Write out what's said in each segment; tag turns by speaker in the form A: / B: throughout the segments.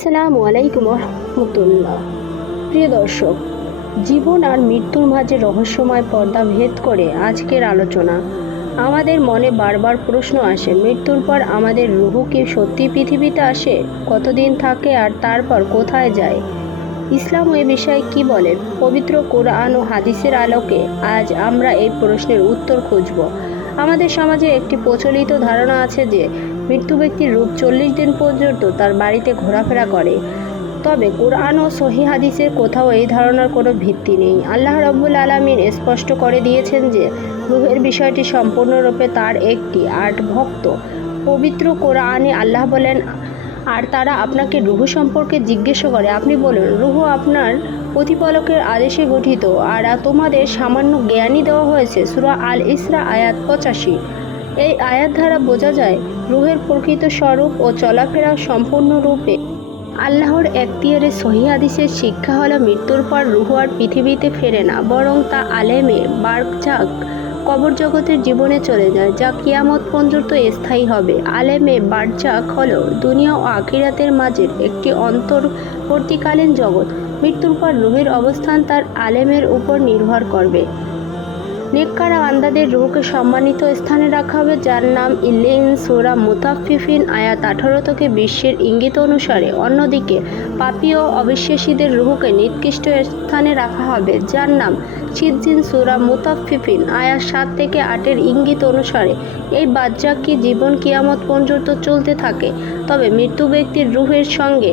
A: আসসালামু আলাইকুম রহমতুল্লাহ প্রিয় দর্শক, জীবন আর মৃত্যুর মাঝে রহস্যময় পর্দা ভেদ করে আজকের আলোচনা। আমাদের মনে বারবার প্রশ্ন আসে, মৃত্যুর পর আমাদের রুহু কি সত্যি পৃথিবীতে আসে? কতদিন থাকে আর তারপর কোথায় যায়? ইসলাম এ বিষয়ে কি বলে পবিত্র কোরআন ও হাদিসের আলোকে আজ আমরা এই প্রশ্নের উত্তর খুঁজব। আমাদের সমাজে একটি প্রচলিত ধারণা আছে যে, মৃত্যু ব্যক্তির রূপ চল্লিশ দিন পর্যন্ত তার বাড়িতে ঘোরাফেরা করে। তবে কোরআন ও সহি হাদিসের কোথাও এই ধারণার কোনো ভিত্তি নেই। আল্লাহ রব্বুল আলমিন স্পষ্ট করে দিয়েছেন যে, রুহের বিষয়টি সম্পূর্ণরূপে তার একটি আর্ট ভক্ত। পবিত্র কোরআনে আল্লাহ বলেন, আর তারা আপনাকে রুহু সম্পর্কে জিজ্ঞেস করে। আপনি বলুন, রুহু আপনার প্রতিপালকের আদেশে গঠিত। আর তোমাদের সামান্য জ্ঞানই দেওয়া হয়েছে সুরা আল ইসরা আয়াত পঁচাশি। এই আয়াত দ্বারা বোঝা যায়, রুহের প্রকৃত স্বরূপ ও চলাফেরা সম্পূর্ণরূপে আল্লাহর এখতিয়ারে সহি হাদিসের শিক্ষা হলো মৃত্যুর পর রুহ আর পৃথিবীতে ফেরে না, বরং তা আলেমে বার্কচাক কবর জগতের জীবনে চলে যায়, যা কিয়ামত পর্যন্ত স্থায়ী হবে। আলেমে বারজাক হল দুনিয়া ও আখিরাতের মাঝের একটি অন্তর্বর্তীকালীন জগৎ। মৃত্যুর পর রুহের অবস্থান তার আলেমের উপর নির্ভর করবে। নেককার আন্দাদের রুহকে সম্মানিত স্থানে রাখা হবে, যার নাম ইল্লিন সোরা মুতাফিফিন আয়াত আঠারো থেকে বিশ্বের ইঙ্গিত অনুসারে। অন্যদিকে, পাপি ও অবিশ্বাসীদের রুহকে নিকৃষ্ট স্থানে রাখা হবে, যার নাম সিদ্দিন সোরা মুতাফিফিন আয়াত সাত থেকে আটের ইঙ্গিত অনুসারে। এই বাচ্চাকি জীবন কিয়ামত পর্যন্ত চলতে থাকে? তবে মৃত্যু ব্যক্তির রুহের সঙ্গে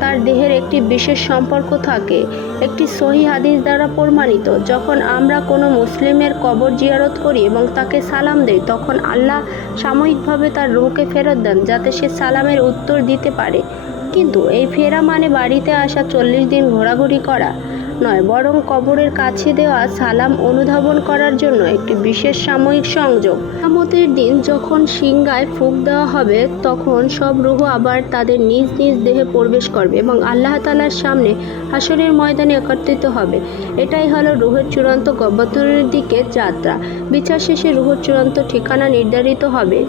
A: তার দেহের একটি বিশেষ সম্পর্ক থাকে। একটি সহি হাদিস দ্বারা প্রমাণিত, যখন আমরা কোনো মুসলিমের কবর জিয়ারত করি এবং তাকে সালাম দেই, তখন আল্লাহ সাময়িকভাবে তার রুহকে ফেরত দেন যাতে সে সালামের উত্তর দিতে পারে। কিন্তু এই ফেরা মানে বাড়িতে আসা চল্লিশ দিন ঘোরাঘুরি করা নয়, বরং কবরের কাছে দেওয়া সালাম অনুধাবন করার জন্য একটি বিশেষ সাময়িক সংযোগ। কামতের দিন যখন সিংগায় ফুক দেওয়া হবে, তখন সব রুহ আবার তাদের নিজ নিজ দেহে প্রবেশ করবে এবং আল্লাহ তালার সামনে হাসরের ময়দানে একত্রিত হবে। এটাই হলো রুহের চূড়ান্ত গব্বতনের দিকে যাত্রা। বিচার শেষে রুহের চূড়ান্ত ঠিকানা নির্ধারিত হবে।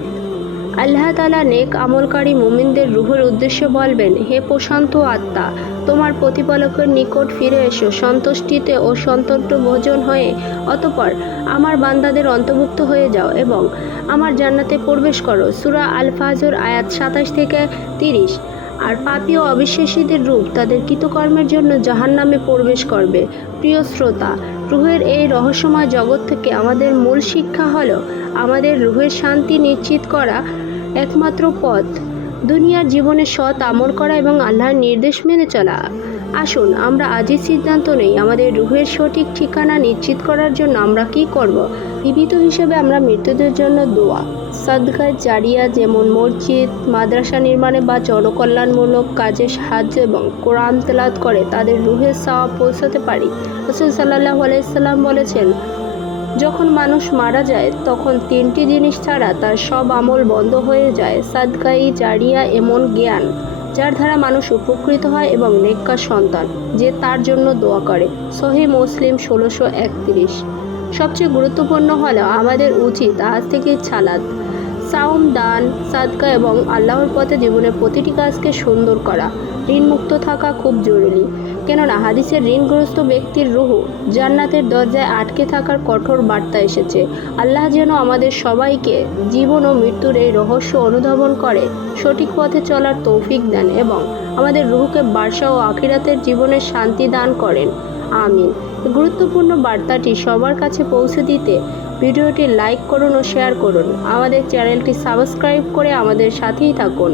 A: আল্লাহ তালা নেক আমলকারী মুমিনদের রুহের উদ্দেশ্য বলবেন, হে প্রশান্ত আত্মা, তোমার প্রতিপালকের নিকট ফিরে এসো, সন্তুষ্টিতে ও সন্তুষ্ট ভোজন হয়ে, অতপর আমার বান্দাদের অন্তর্ভুক্ত হয়ে যাও এবং আমার জান্নাতে প্রবেশ করো। সুরা আল ফাজর আয়াত সাতাশ থেকে তিরিশ। আর পাপি ও অবিশ্বাসীদের রূপ তাদের কৃতকর্মের জন্য জাহান নামে প্রবেশ করবে। প্রিয় শ্রোতা, রুহের এই রহস্যময় জগৎ থেকে আমাদের মূল শিক্ষা হল আমাদের রুহের শান্তি নিশ্চিত করা একমাত্র পথ। দুনিয়ার জীবনে সৎ আমর করা এবং আল্লাহর নির্দেশ মেনে চলা। আসুন, আমরা আজই সিদ্ধান্ত নেই, আমাদের রুহের সঠিক ঠিকানা নিশ্চিত করার জন্য আমরা কি করব? জীবিত হিসেবে আমরা মৃত্যুদের জন্য দোয়া। সাদগায় জারিয়া যেমন মসজিদ, মাদ্রাসা নির্মাণে বা জনকল্যাণমূলক কাজে সাহায্য এবং কোরআন তেলাত করে, তাদের রুহের সাওয়া পৌঁছাতে পারি। রসুল সাল্লাহ আলাইসাল্লাম বলেছেন, যখন মানুষ মারা যায়, তখন তিনটি জিনিস ছাড়া তার সব আমল বন্ধ হয়ে যায়। সাদকাই জারিয়া এমন জ্ঞান। যার দ্বারা মানুষ উপকৃত হয় এবং নেককার সন্তান, যে তার জন্য দোয়া করে। সহি মুসলিম ষোলোশো একত্রিশ। সবচেয়ে গুরুত্বপূর্ণ হলো, আমাদের উচিত আজ থেকে ছালাদ সাউম দান, সাদকা এবং আল্লাহর পথে জীবনের প্রতিটি কাজকে সুন্দর করা। ঋণমুক্ত থাকা খুব জরুরি। কেননা হাদিসের ঋণগ্রস্ত ব্যক্তির রুহু জান্নাতের দরজায় আটকে থাকার কঠোর বার্তা এসেছে। আল্লাহ যেন আমাদের সবাইকে জীবন ও মৃত্যুর এই রহস্য অনুধাবন করে, সঠিক পথে চলার তৌফিক দেন এবং আমাদের রুহকে বার্সা ও আখিরাতের জীবনের শান্তি দান করেন। আমিন। গুরুত্বপূর্ণ বার্তাটি সবার কাছে পৌঁছে দিতে ভিডিওটি লাইক করুন ও শেয়ার করুন। আমাদের চ্যানেলটি সাবস্ক্রাইব করে আমাদের সাথেই থাকুন।